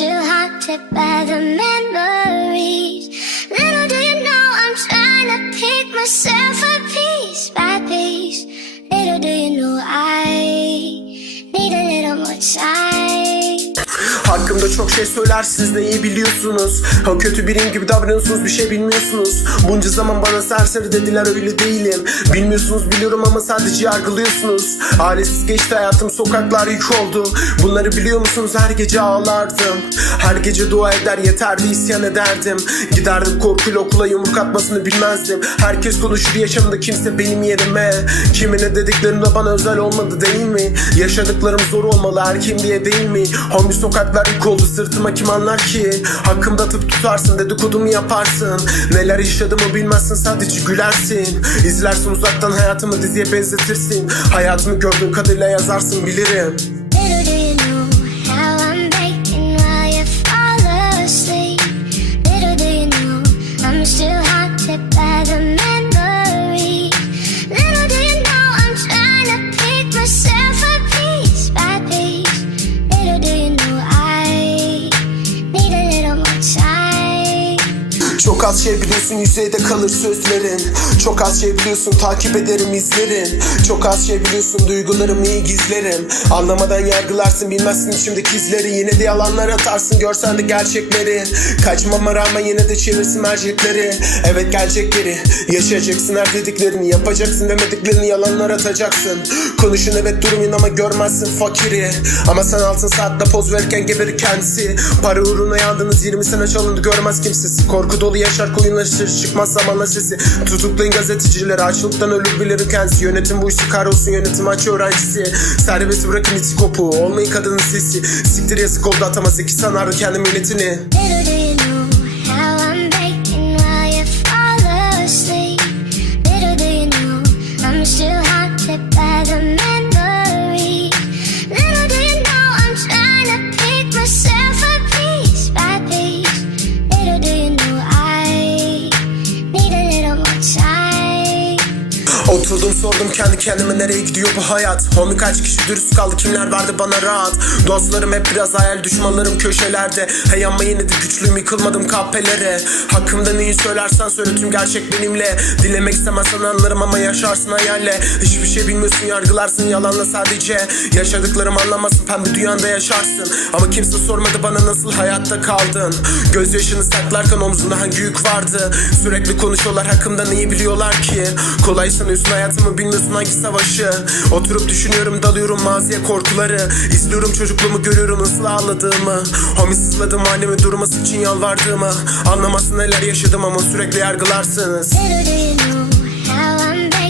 haunted by the memories. Little do you know I'm trying to pick myself up piece by piece. Little do you know I need a little more time. Hakkımda çok şey söyler siz neyi biliyorsunuz. Ha kötü birim gibi davranıyorsunuz bir şey bilmiyorsunuz. Bunca zaman bana serseri dediler öyle değilim. Bilmiyorsunuz biliyorum ama sadece yargılıyorsunuz. Ailesiz geçti hayatım sokaklar yük oldu. Bunları biliyor musunuz? Her gece ağlardım. Her gece dua eder yeterli isyan ederdim. Giderdim korkuyla okula yumruk atmasını bilmezdim. Herkes konuşur yaşamında kimse benim yerime. Kimine dediklerim de bana özel olmadı değil mi? Yaşadıklarım zor olmalı erkeğim diye değil mi? Homie sokaklar yük oldu sırtıma kim anlar ki? Hakkımda tıp tutarsın dedikodumu yaparsın. Neler yaşadığımı bilmezsin sadece gülersin. İzlersin uzaktan hayatımı diziye benzetirsin. Hayatımı gördüğün kadarıyla yazarsın bilirim Çok az şey biliyorsun yüzeyde kalır sözlerin. Çok az şey biliyorsun takip ederim izlerin. Çok az şey biliyorsun duygularımı iyi gizlerim. Anlamadan yargılarsın bilmezsin içimdeki izleri. Yine de yalanlar atarsın görsen de gerçekleri. Kaçmama rağmen yine de çevirsin mercekleri Evet gelecek geri Yaşayacaksın her dediklerini Yapacaksın demediklerini yalanlar atacaksın. Konuşun evet durmayın ama görmezsin fakiri. Ama sen altın saatte poz verirken geberir kendisi. Para uğruna yandınız 20 sene çalındı görmez kimsesi Korku dolu yaşar koyunlaşır çıkmaz zamanla sesi. Tutuklayın gazetecileri açlıktan ölür bilirim kendisi. Yönetim bu işi kahrolsun yönetim aç öğrencisi. Serbest bırakın iti kopu olmayın kadının sesi. Siktir yazık oldu atamaz iki sanardı kendi milletini. Little Oturdum sordum kendi kendime nereye gidiyor bu hayat? Homie kaç kişi dürüst kaldı kimler verdi bana rahat? Dostlarım hep biraz hayal düşmanlarım köşelerde. Hey ama yine de güçlüyüm yıkılmadım kahpelere. Hakkımda neyi söylersen söyle tüm gerçek benimle. Dilemek istemezsen anlarım ama yaşarsın hayalle Hiçbir şey bilmiyorsun yargılarsın yalanla sadece. Yaşadıklarım anlamazsın pembe dünyanda yaşarsın. Ama kimse sormadı bana nasıl hayatta kaldın. Gözyaşını saklarken omzunda hangi yük vardı? Sürekli konuşuyorlar hakkımda neyi biliyorlar ki? Kolay sanıyorsun hayatımı bilmiyorsun hangi savaşı. Oturup düşünüyorum dalıyorum maziye korkuları. İzliyorum çocukluğumu görüyorum nasıl ağladığımı Homie sızladım annemi durması için yalvardığımı. Anlamazsın neler yaşadım ama sürekli yargılarsınız. Little do you know